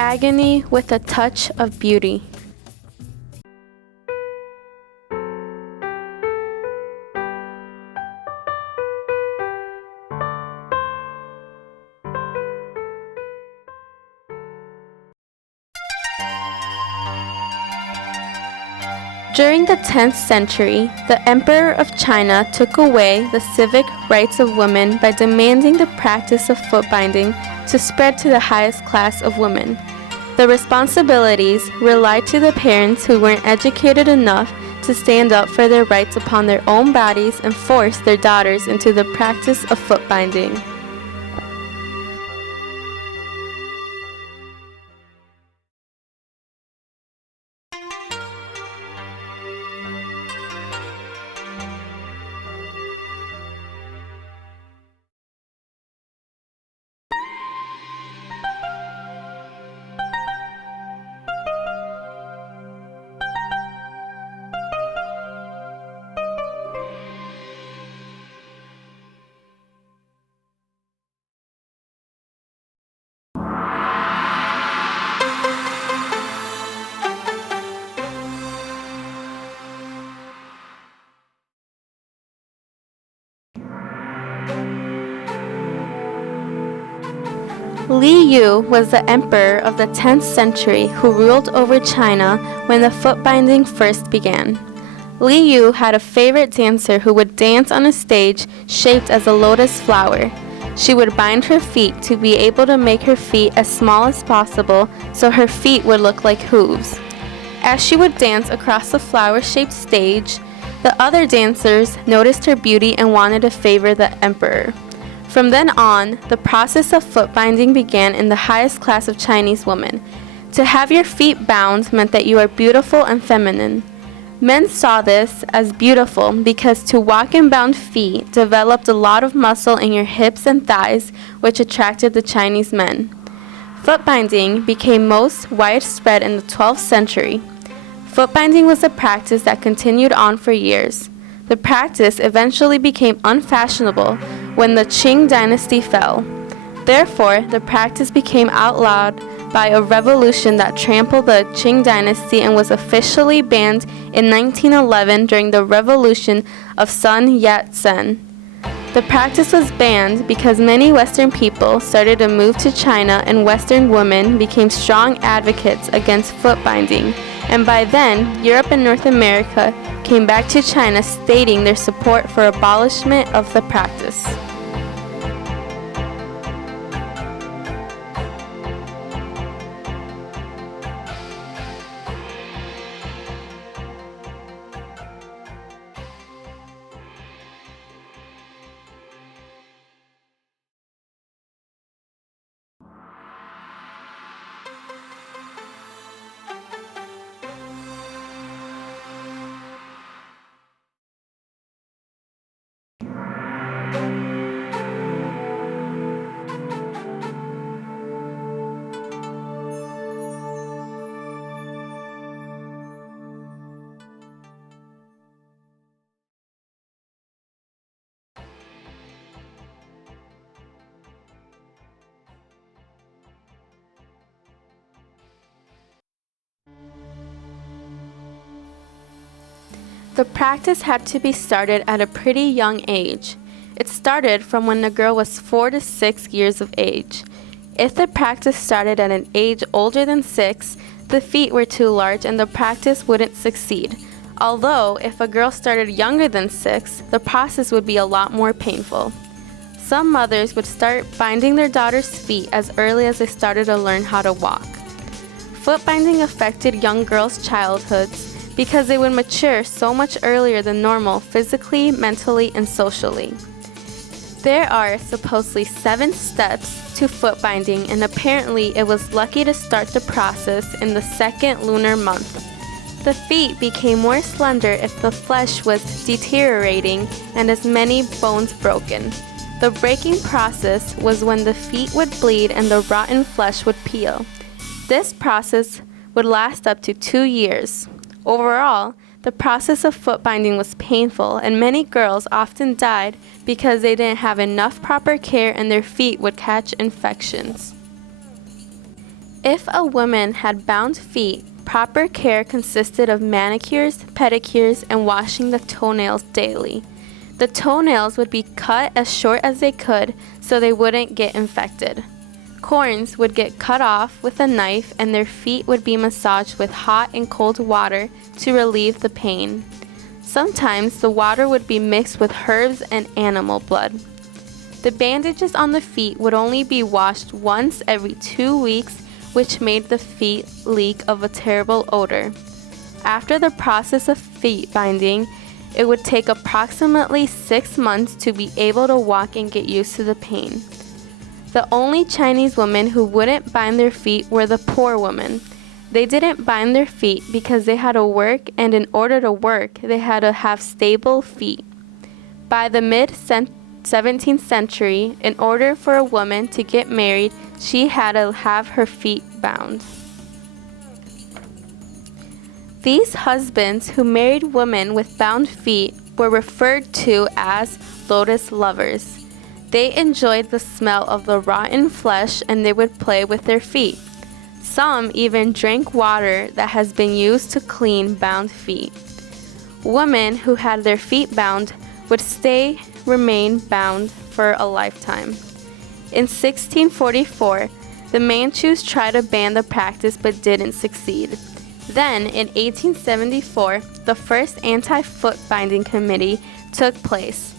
agony with a touch of beauty. During the 10th century, the Emperor of China took away the civic rights of women by demanding the practice of foot binding to spread to the highest class of women. The responsibilities relied to the parents who weren't educated enough to stand up for their rights upon their own bodies and force their daughters into the practice of foot binding. Li Yu was the emperor of the 10th century who ruled over China when the foot binding first began. Li Yu had a favorite dancer who would dance on a stage shaped as a lotus flower. She would bind her feet to be able to make her feet as small as possible so her feet would look like hooves. As she would dance across the flower-shaped stage, the other dancers noticed her beauty and wanted to favor the emperor. From then on, the process of foot binding began in the highest class of Chinese women. To have your feet bound meant that you are beautiful and feminine. Men saw this as beautiful because to walk in bound feet developed a lot of muscle in your hips and thighs, which attracted the Chinese men. Foot binding became most widespread in the 12th century. Foot binding was a practice that continued on for years. The practice eventually became unfashionable when the Qing dynasty fell. Therefore, the practice became outlawed by a revolution that trampled the Qing dynasty and was officially banned in 1911 during the revolution of Sun Yat-sen. The practice was banned because many Western people started to move to China and Western women became strong advocates against foot binding, and by then, Europe and North America came back to China stating their support for abolishment of the practice. The practice had to be started at a pretty young age. It started from when the girl was 4 to 6 years of age. If the practice started at an age older than 6, the feet were too large and the practice wouldn't succeed. Although, if a girl started younger than 6, the process would be a lot more painful. Some mothers would start binding their daughters' feet as early as they started to learn how to walk. Foot binding affected young girls' childhoods because they would mature so much earlier than normal physically, mentally, and socially. There are supposedly 7 steps to foot binding, and apparently it was lucky to start the process in the 2nd lunar month. The feet became more slender if the flesh was deteriorating and as many bones broken. The breaking process was when the feet would bleed and the rotten flesh would peel. This process would last up to 2 years. Overall, the process of foot binding was painful, and many girls often died because they didn't have enough proper care and their feet would catch infections. If a woman had bound feet, proper care consisted of manicures, pedicures, and washing the toenails daily. The toenails would be cut as short as they could so they wouldn't get infected. Corns would get cut off with a knife and their feet would be massaged with hot and cold water to relieve the pain. Sometimes the water would be mixed with herbs and animal blood. The bandages on the feet would only be washed once every 2 weeks, which made the feet leak of a terrible odor. After the process of feet binding, it would take approximately 6 months to be able to walk and get used to the pain. The only Chinese women who wouldn't bind their feet were the poor women. They didn't bind their feet because they had to work, and in order to work, they had to have stable feet. By the mid-17th century, in order for a woman to get married, she had to have her feet bound. These husbands who married women with bound feet were referred to as lotus lovers. They enjoyed the smell of the rotten flesh and they would play with their feet. Some even drank water that has been used to clean bound feet. Women who had their feet bound would remain bound for a lifetime. In 1644, the Manchus tried to ban the practice but didn't succeed. Then, in 1874, the first anti-foot binding committee took place.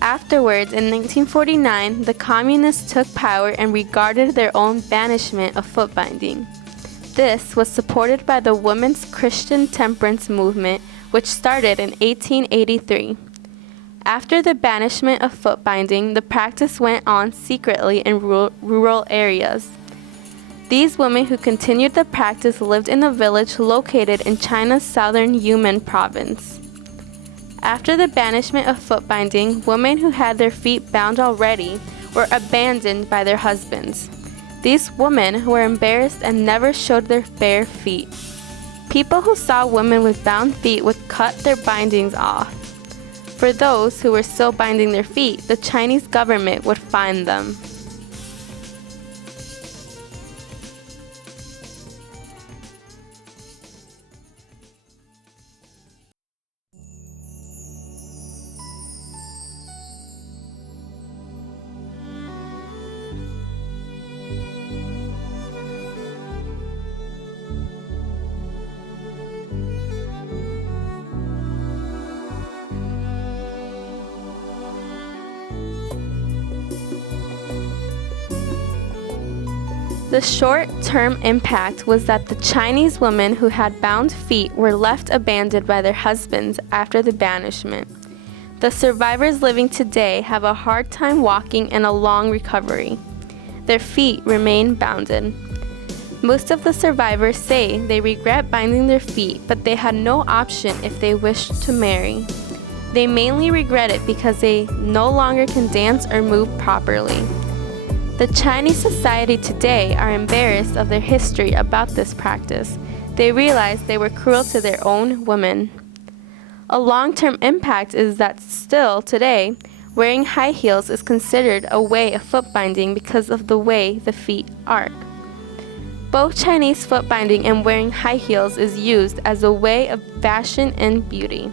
Afterwards, in 1949, the communists took power and regarded their own banishment of foot binding. This was supported by the Women's Christian Temperance Movement, which started in 1883. After the banishment of foot binding, the practice went on secretly in rural areas. These women who continued the practice lived in a village located in China's southern Yunnan province. After the banishment of foot binding, women who had their feet bound already were abandoned by their husbands. These women were embarrassed and never showed their bare feet. People who saw women with bound feet would cut their bindings off. For those who were still binding their feet, the Chinese government would fine them. The short-term impact was that the Chinese women who had bound feet were left abandoned by their husbands after the banishment. The survivors living today have a hard time walking and a long recovery. Their feet remain bounded. Most of the survivors say they regret binding their feet, but they had no option if they wished to marry. They mainly regret it because they no longer can dance or move properly. The Chinese society today are embarrassed of their history about this practice. They realize they were cruel to their own women. A long-term impact is that still today, wearing high heels is considered a way of foot binding because of the way the feet arc. Both Chinese foot binding and wearing high heels is used as a way of fashion and beauty.